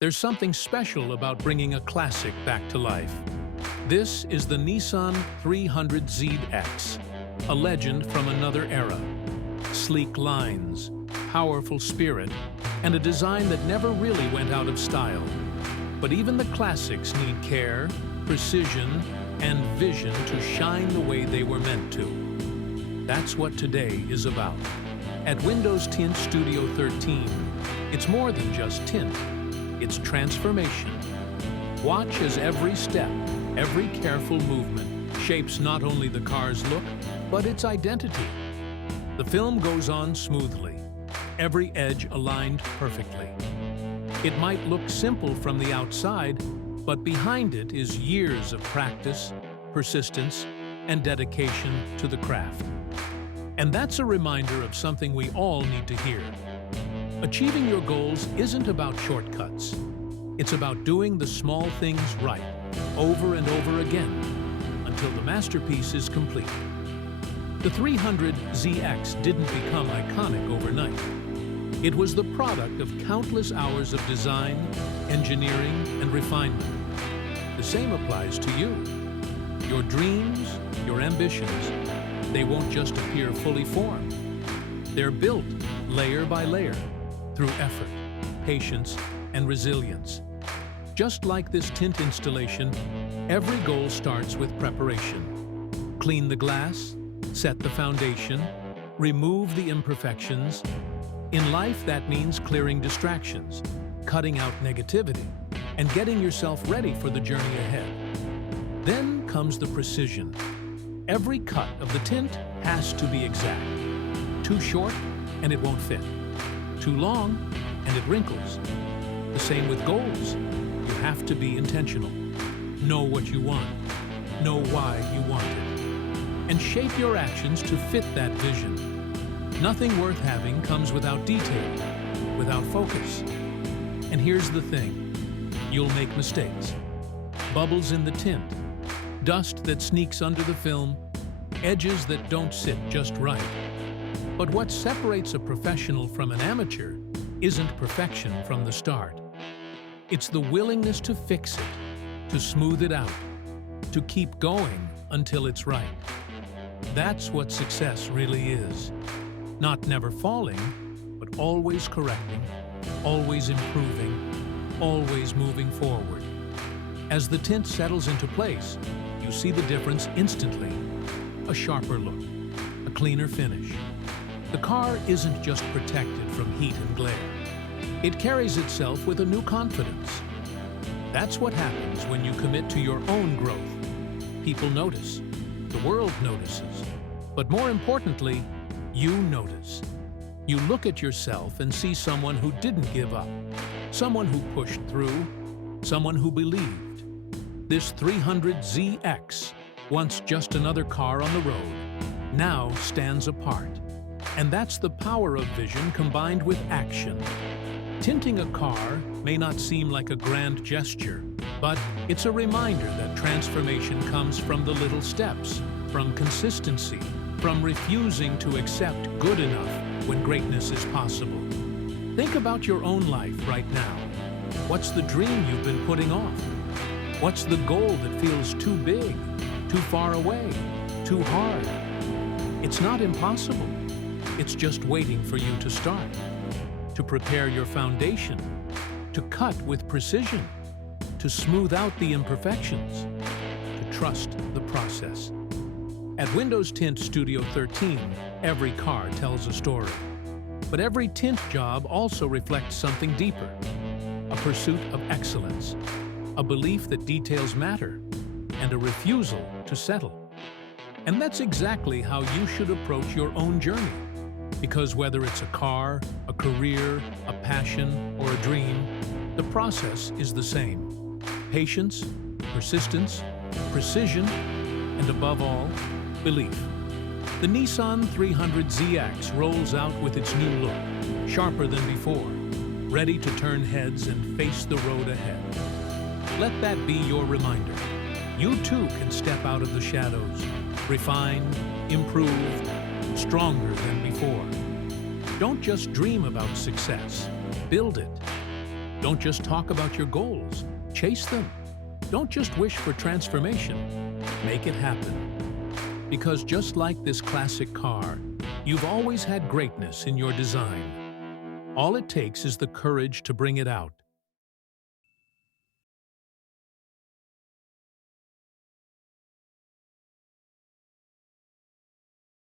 There's something special about bringing a classic back to life. This is the Nissan 300ZX, a legend from another era. Sleek lines, powerful spirit, and a design that never really went out of style. But even the classics need care, precision, and vision to shine the way they were meant to. That's what today is about. At Windows Tint Studio 13, it's more than just tint. It's transformation. Watch as every step, every careful movement shapes not only the car's look, but its identity. The film goes on smoothly, every edge aligned perfectly. It might look simple from the outside, but behind it is years of practice, persistence, and dedication to the craft. And that's a reminder of something we all need to hear. Achieving your goals isn't about shortcuts. It's about doing the small things right, over and over again, until the masterpiece is complete. The 300ZX didn't become iconic overnight. It was the product of countless hours of design, engineering, and refinement. The same applies to you. Your dreams, your ambitions, they won't just appear fully formed. They're built layer by layer through effort, patience, and resilience. Just like this tint installation, every goal starts with preparation. Clean the glass, set the foundation, remove the imperfections. In life, that means clearing distractions, cutting out negativity, and getting yourself ready for the journey ahead. Then comes the precision. Every cut of the tint has to be exact. Too short, and it won't fit. Too long, and it wrinkles. The same with goals. You have to be intentional. Know what you want. Know why you want it. And shape your actions to fit that vision. Nothing worth having comes without detail, without focus. And here's the thing. You'll make mistakes. Bubbles in the tint, dust that sneaks under the film, edges that don't sit just right. But what separates a professional from an amateur isn't perfection from the start. It's the willingness to fix it, to smooth it out, to keep going until it's right. That's what success really is. Not never falling, but always correcting, always improving, always moving forward. As the tint settles into place, you see the difference instantly. A sharper look, a cleaner finish. The car isn't just protected from heat and glare. It carries itself with a new confidence. That's what happens when you commit to your own growth. People notice. The world notices. But more importantly, you notice. You look at yourself and see someone who didn't give up, someone who pushed through, someone who believed. This 300ZX, once just another car on the road, now stands apart. And that's the power of vision combined with action. Tinting a car may not seem like a grand gesture, but it's a reminder that transformation comes from the little steps, from consistency, from refusing to accept good enough when greatness is possible. Think about your own life right now. What's the dream you've been putting off? What's the goal that feels too big, too far away, too hard? It's not impossible. It's just waiting for you to start, to prepare your foundation, to cut with precision, to smooth out the imperfections, to trust the process. At Windows Tint Studio 13, every car tells a story. But every tint job also reflects something deeper, a pursuit of excellence, a belief that details matter, and a refusal to settle. And that's exactly how you should approach your own journey. Because whether it's a car, a career, a passion, or a dream, the process is the same. Patience, persistence, precision, and above all, belief. The Nissan 300ZX rolls out with its new look, sharper than before, ready to turn heads and face the road ahead. Let that be your reminder. You too can step out of the shadows, refined, improved, stronger than before. Don't just dream about success, build it. Don't just talk about your goals, chase them. Don't just wish for transformation, make it happen. Because just like this classic car, you've always had greatness in your design. All it takes is the courage to bring it out.